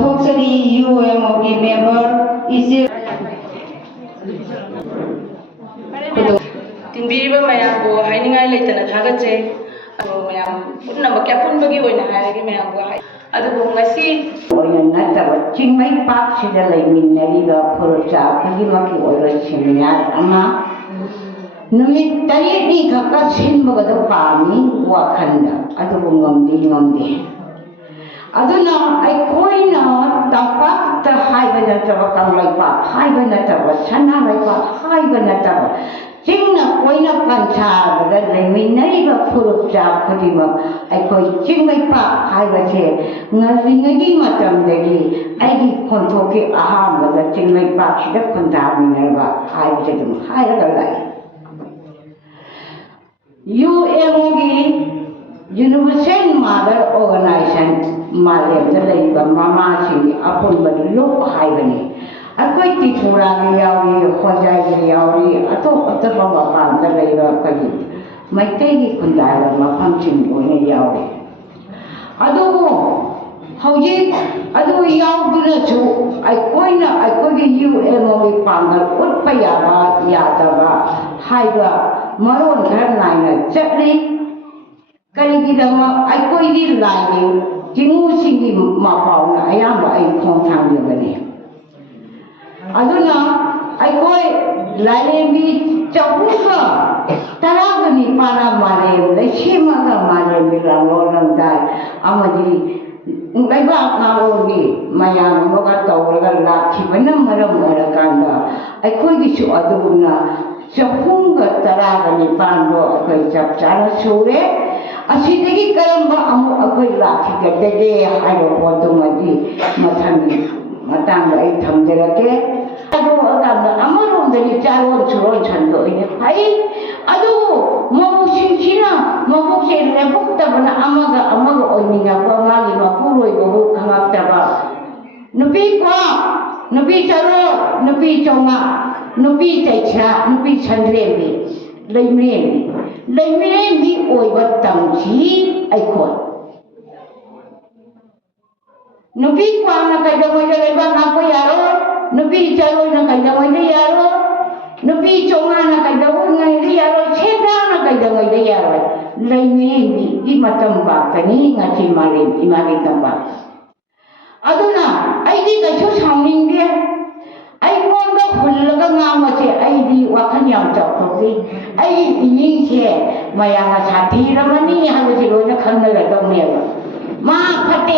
Totally UMOG member is ꯇꯤꯟꯕꯤꯔꯤꯕ ꯃꯌꯥꯝꯕꯨ ꯍꯥꯏꯅꯤꯡꯉꯥꯏ ꯂꯩꯇꯅ ꯊꯥꯒꯠꯆꯩ ꯃꯌꯥꯝ ꯄꯨꯝꯅꯃꯛ ꯑꯄꯨꯟꯕꯒꯤ ꯑꯣꯏꯅ ꯍꯥꯏꯔꯒꯦ ꯃꯌꯥꯝꯕꯨ ꯑꯗꯨꯕꯨ ꯉꯁꯤ ꯑꯣꯏꯅ ꯅꯠꯇꯕ ꯆꯤꯡꯃꯩꯄꯥꯛꯁꯤꯗ ꯂꯩꯃꯤꯟꯅꯔꯤꯕ ꯐꯨꯔꯨꯞꯆꯥ ꯈꯨꯗꯤꯡꯃꯛꯀꯤ ꯑꯣꯏꯕ ꯁꯦꯃꯤꯅꯥꯔ ꯑꯃ ꯅꯨꯃꯤꯠ 8ꯅꯤ ꯈꯛꯇ ꯁꯤꯟꯕꯒꯗ ꯄꯥꯝꯃꯤ ꯋꯥꯈꯜꯗ ꯑꯗꯨꯕꯨ ꯉꯝꯗꯦ ꯑꯗꯨꯅ ꯑꯩꯈꯣꯏꯅ ꯇꯝꯄꯥꯛꯇ ꯍꯥꯏꯕ ꯅꯠꯇꯕ ꯀꯪꯂꯩꯄꯥꯛ ꯍꯥꯏꯕ ꯅꯠꯇꯕ ꯁꯅꯥꯂꯩꯄꯥꯛ ꯍꯥꯏꯕ ꯅꯠꯇꯕ ꯆꯤꯡꯅ ꯀꯣꯏꯅ ꯄꯟꯊꯥꯕꯗ ꯂꯩꯃꯤꯟꯅꯔꯤꯕ ꯐꯨꯔꯨꯞꯆꯥ ꯈꯨꯗꯤꯡꯃꯛ ꯑꯩꯈꯣꯏ ꯆꯤꯡꯃꯩꯄꯥꯛ ꯍꯥꯏꯕꯁꯦ ꯉꯜꯂꯤꯉꯩꯒꯤ ꯃꯇꯝꯗꯒꯤ ꯑꯩꯒꯤ ꯈꯣꯟꯊꯣꯛꯀꯤ ꯑꯍꯥꯟꯕꯗ ꯆꯤꯡꯃꯩꯄꯥꯛꯁꯤꯗ ꯈꯨꯟꯗꯥꯃꯤꯟꯅꯔꯕ ꯍꯥꯏꯕꯁꯦ ꯑꯗꯨꯝ ꯍꯥꯏꯔꯒ ꯂꯥꯛꯏ UMOꯒꯤ ꯌꯨꯅꯤꯚꯔꯁꯦꯜ ꯃꯥꯗꯔ ꯑꯣꯔꯒꯅꯥꯏꯖꯦꯁꯟ ꯃꯥꯂꯦꯝꯗ ꯂꯩꯔꯤꯕ ꯃꯃꯥꯁꯤꯡꯒꯤ ꯑꯄꯨꯟꯕ ꯂꯨꯞ ꯍꯥꯏꯕꯅꯤ ꯑꯩꯈꯣꯏ ꯇ꯭ꯔꯤꯄꯨꯔꯥꯒꯤ ꯌꯥꯎꯔꯤ ꯍꯣꯖꯥꯏꯒꯤ ꯌꯥꯎꯔꯤ ꯑꯇꯣꯞ ꯑꯇꯣꯞꯄ ꯃꯄꯥꯟꯗ ꯂꯩꯕ ꯑꯩꯈꯣꯏꯒꯤ ꯃꯩꯇꯩꯒꯤ ꯈꯨꯟꯗꯥꯏꯕ ꯃꯐꯝꯁꯤꯡ ꯂꯣꯏꯅ ꯌꯥꯎꯔꯤ ꯑꯗꯨꯕꯨ ꯍꯧꯖꯤꯛ ꯑꯗꯨ ꯌꯥꯎꯗꯨꯅꯁꯨ ꯑꯩꯈꯣꯏꯅ ꯑꯩꯈꯣꯏꯒꯤ UMOꯒꯤ ꯄꯥꯡꯒꯜ ꯎꯠꯄ ꯌꯥꯕ ꯌꯥꯗꯕ ꯍꯥꯏꯕ ꯃꯔꯣꯟ ꯈꯔ ꯅꯥꯏꯅ ꯆꯠꯂꯤ ꯀꯔꯤꯒꯤꯗꯃꯛ ꯑꯩꯈꯣꯏꯒꯤ ꯂꯥꯏꯒꯤ ꯆꯤꯡꯎꯁꯤꯡꯒꯤ ꯃꯄꯥꯎꯅ ꯑꯌꯥꯝꯕ ꯑꯩ ꯈꯣꯡꯊꯥꯡꯖꯕꯅꯤ ꯑꯗꯨꯅ ꯑꯩꯈꯣꯏ ꯂꯥꯏꯔꯦꯝꯕꯤ ꯆꯍꯨꯝꯒ 19 ꯃꯥꯂꯦꯝ ꯂꯩꯁꯦꯝꯃꯒ ꯃꯥꯂꯦꯝꯒꯤ ꯂꯝꯂꯣꯟꯂꯝꯗꯥꯏ ꯑꯃꯗꯤ ꯂꯩꯕꯥꯛ ꯉꯥꯔꯣꯟꯒꯤ ꯃꯌꯥꯝ ꯑꯃꯒ ꯇꯧꯔꯒ ꯂꯥꯛꯈꯤꯕꯅ ꯃꯔꯝ ꯑꯣꯏꯔꯀꯥꯟꯗ ꯑꯩꯈꯣꯏꯒꯤꯁꯨ ꯑꯗꯨꯒꯨꯝꯅ 119ꯗꯣ ꯑꯩꯈꯣꯏ ꯆꯞ ꯆꯥꯅ ꯁꯨꯔꯦ ꯑꯁꯤꯗꯒꯤ ꯀꯔꯝꯕ ꯑꯃꯨꯛ ꯑꯩꯈꯣꯏ ꯂꯥꯛꯈꯤꯒꯗꯒꯦ ꯍꯥꯏꯕ ꯄꯣꯠꯇꯨꯃꯗꯤ ꯃꯊꯪꯒꯤ ꯃꯇꯥꯡꯗ ꯑꯩ ꯊꯝꯖꯔꯛꯀꯦ ꯑꯗꯨꯀꯥꯟꯗ ꯑꯃꯔꯣꯝꯗꯗꯤ ꯆꯥꯔꯣꯟ ꯁꯨꯔꯣꯟ ꯁꯟꯗꯣꯛꯏꯅꯦ ꯐꯩ ꯑꯗꯨꯕꯨ ꯃꯕꯨꯛꯁꯤꯡꯁꯤꯅ ꯃꯕꯨꯛꯁꯦ ꯂꯦꯞꯄꯛꯇꯕꯅ ꯑꯃꯒ ꯑꯣꯏꯃꯤꯟꯅꯕ ꯃꯥꯒꯤ ꯃꯄꯨꯔꯣꯏꯕꯕꯨ ꯈꯪꯉꯛꯇꯕ ꯅꯨꯄꯤ ꯀ꯭ꯋꯥ ꯅꯨꯄꯤ ꯆꯔꯣꯠ ꯅꯨꯄꯤ ꯆꯣꯉꯥ ꯅꯨꯄꯤ ꯆꯩꯁ꯭ꯔꯥ ꯅꯨꯄꯤ ꯁꯟꯗ꯭ꯔꯦꯝꯕꯤ ꯂꯩꯃꯤꯔꯦꯝꯕꯤ ꯑꯣꯏꯕ ꯇꯝꯁꯤ ꯑꯩꯈꯣꯏ ꯅꯨꯄꯤ ꯀ꯭ꯋꯥꯅ ꯀꯩꯗꯧꯉꯩꯗ ꯂꯩꯕꯥꯛ ꯉꯥꯛꯄ ꯌꯥꯔꯣꯏ ꯅꯨꯄꯤ ꯆꯔꯣꯏꯅ ꯀꯩꯗꯧꯉꯩꯗ ꯌꯥꯔꯣꯏ ꯅꯨꯄꯤ ꯆꯣꯉꯥꯅ ꯀꯩꯗꯧꯉꯩꯗ ꯌꯥꯔꯣꯏ ꯁꯦꯟꯗ꯭ꯔꯥꯅ ꯀꯩꯗꯧꯉꯩꯗ ꯌꯥꯔꯣꯏ ꯂꯩꯃꯤꯔꯦꯝꯕꯤꯒꯤ ꯃꯇꯝ ꯄꯥꯛꯇꯅꯤ ꯉꯁꯤ ꯃꯥꯂꯦꯝ ꯏꯃꯥꯒꯤ ꯇꯝꯄꯥꯛ ꯑꯗꯨꯅ ꯑꯩꯗꯤ ꯀꯩꯁꯨ ꯁꯥꯎꯅꯤꯡꯗꯦ ꯑꯩꯉꯣꯟꯗ ꯍꯨꯜꯂꯒ ꯉꯥꯡꯕꯁꯦ ꯑꯩꯗꯤ ꯋꯥꯈꯜ ꯌꯥꯝ ꯆꯥꯎꯊꯣꯛꯆꯩ ꯑꯩ ꯏꯅꯤꯡꯁꯦ ꯃꯌꯥꯝꯅ ꯁꯥꯊꯤꯔꯕꯅꯤ ꯍꯥꯏꯕꯁꯦ ꯂꯣꯏꯅ ꯈꯪꯅꯒꯗꯧꯅꯦꯕ ꯃꯥ ꯐꯠꯇꯦ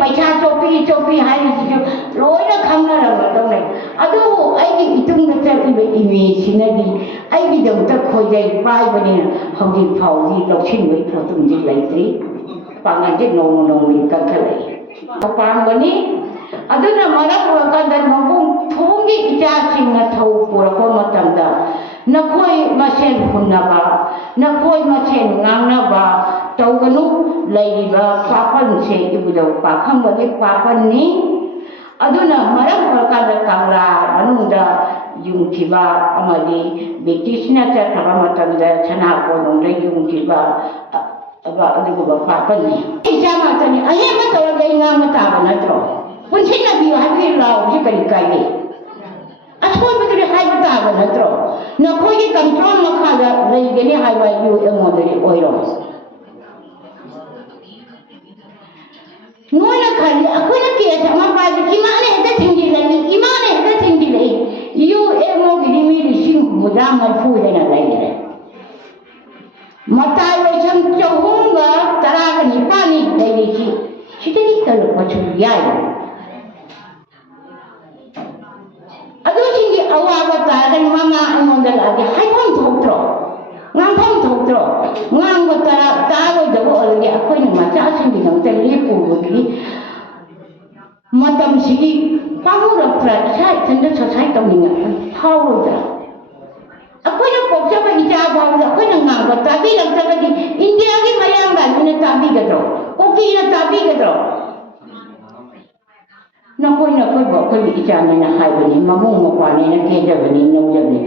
ꯄꯩꯁꯥ ꯆꯣꯞꯄꯤ ꯍꯥꯏꯔꯤꯁꯤꯁꯨ ꯂꯣꯏꯅ ꯈꯪꯅꯔꯒꯗꯧꯅꯦ ꯑꯗꯨꯕꯨ ꯑꯩꯒꯤ ꯏꯇꯨꯡꯗ ꯆꯠꯂꯤꯕ ꯏꯃꯦꯁꯤꯅꯗꯤ ꯑꯩꯒꯤꯗꯃꯛꯇ ꯈꯣꯏꯖꯩ ꯄꯥꯏꯕꯅꯤꯅ ꯍꯧꯖꯤꯛ ꯐꯥꯎꯗꯤ ꯂꯧꯁꯤꯟꯕꯒꯤ ꯄꯣꯠꯇꯨꯝꯗꯤ ꯂꯩꯇ꯭ꯔꯤ ꯄꯥꯡꯒꯜꯁꯦ ꯅꯣꯡꯃꯒꯤ ꯀꯟꯈꯠꯂꯛꯏ ꯄꯥꯝꯒꯅꯤ ꯑꯗꯨꯅ ꯃꯔꯝ ꯑꯣꯏꯔꯀꯥꯟꯗ ꯊꯣꯡꯒꯤ ꯏꯆꯥꯁꯤꯡꯅ ꯊꯧ ꯄꯨꯔꯛꯄ ꯃꯇꯝꯗ ꯅꯈꯣꯏ ꯃꯁꯦꯟ ꯍꯨꯟꯅꯕ ꯅꯈꯣꯏ ꯃꯁꯦꯟ ꯉꯥꯡꯅꯕ ꯇꯧꯒꯅꯨ ꯂꯩꯔꯤꯕ ꯄꯥꯄꯟꯁꯦ ꯏꯕꯨꯙꯧ ꯄꯥꯈꯪꯕꯒꯤ ꯄꯥꯄꯟꯅꯤ ꯑꯗꯨꯅ ꯃꯔꯝ ꯑꯣꯏꯔꯀꯥꯟꯗ ꯀꯪꯂꯥ ꯃꯅꯨꯡꯗ ꯌꯨꯡꯈꯤꯕ ꯑꯃꯗꯤ ꯕ꯭ꯔꯤꯇꯤꯁꯅ ꯆꯠꯈ꯭ꯔꯕ ꯃꯇꯝꯗ ꯁꯅꯥꯀꯣꯟꯗ ꯌꯨꯡꯈꯤꯕ ꯑꯗꯨꯒꯨꯝꯕ ꯄꯥꯄꯟꯅꯤ ꯏꯆꯥ ꯉꯥꯛꯇꯅꯤ ꯑꯍꯦꯟꯕ ꯇꯧꯔꯒ ꯑꯩ ꯉꯥꯡꯕ ꯇꯥꯕ ꯅꯠꯇ꯭ꯔꯣ ꯄꯨꯟꯁꯤꯟꯅꯕꯤꯌꯨ ꯍꯥꯏꯕꯒꯤ ꯂꯥꯎꯕꯁꯤ ꯀꯔꯤ ꯀꯥꯏꯒꯦ ꯑꯁꯣꯏꯕꯗꯨꯗꯤ ꯍꯥꯏꯕ ꯇꯥꯕ ꯅꯠꯇ꯭ꯔꯣ ꯅꯈꯣꯏꯒꯤ ꯀꯟꯇ꯭ꯔꯣꯜ ꯃꯈꯥꯗ ꯂꯩꯒꯅꯤ ꯍꯥꯏꯕ UMOꯗꯗꯤ ꯑꯣꯏꯔꯣ ꯅꯣꯏꯅ ꯈꯜꯂꯤ ꯑꯩꯈꯣꯏꯅ ꯀꯦꯁ ꯑꯃ ꯄꯥꯏꯕ ꯏꯃꯥꯅ ꯍꯦꯛꯇ ꯊꯤꯡꯖꯤꯜꯂꯛꯏ UMOꯒꯤꯗꯤ ꯃꯤ 50-60 ꯍꯦꯟꯅ ꯂꯩꯈ꯭ꯔꯦ ꯃꯇꯥꯏ ꯂꯣꯏꯁꯪ 319 ꯂꯩꯔꯤꯁꯤ ꯁꯤꯗꯒꯤ ꯀꯜꯂꯛꯄꯁꯨ ꯌꯥꯏ ꯑꯗꯨꯁꯤꯡꯒꯤ ꯑꯋꯥꯕ ꯇꯥꯔꯒꯗꯤ ꯃꯃꯥ ꯑꯩꯉꯣꯟꯗ ꯂꯥꯛꯑꯒꯦ ꯍꯥꯏꯐꯝ ꯊꯣꯛꯇ꯭ꯔꯣ ꯉꯥꯡꯐꯝ ꯊꯣꯛꯇ꯭ꯔꯣ ꯉꯥꯡꯕ ꯇꯥꯔꯣꯏꯗꯕ ꯑꯣꯏꯔꯗꯤ ꯑꯩꯈꯣꯏꯅ ꯃꯆꯥꯁꯤꯡꯒꯤꯗꯃꯛꯇ ꯂꯦꯞꯄꯨꯕꯒꯤ ꯃꯇꯝꯁꯤꯒꯤ ꯄꯥꯝꯃꯨꯔꯛꯇ꯭ꯔꯥ ꯏꯁꯥ ꯏꯊꯟꯇ ꯁꯨꯁꯥꯏꯠ ꯇꯧꯅꯤꯡꯉꯛꯄ ꯐꯥꯎꯔꯣꯏꯗ꯭ꯔꯥ ꯑꯩꯈꯣꯏꯅ ꯄꯣꯛꯆꯕ ꯏꯆꯥ ꯐꯥꯎꯕꯗ ꯑꯩꯈꯣꯏꯅ ꯉꯥꯡꯕ ꯇꯥꯕꯤꯔꯛꯇ꯭ꯔꯒꯗꯤ ꯏꯟꯗꯤꯌꯥꯒꯤ ꯃꯌꯥꯝ ꯂꯥꯟꯃꯤꯅ ꯇꯥꯕꯤꯒꯗ꯭ꯔꯣ ꯀꯣꯀꯤꯅ ꯇꯥꯕꯤꯒꯗ꯭ꯔꯣ ꯅꯈꯣꯏꯅ ꯑꯩꯈꯣꯏꯕꯨ ꯑꯩꯈꯣꯏꯒꯤ ꯏꯆꯥꯅꯦꯅ ꯍꯥꯏꯕꯅꯤ ꯃꯕꯨꯡ ꯃꯧꯄ꯭ꯋꯥꯅꯦꯅ ꯀꯦꯖꯕꯅꯤ ꯅꯧꯖꯕꯅꯤ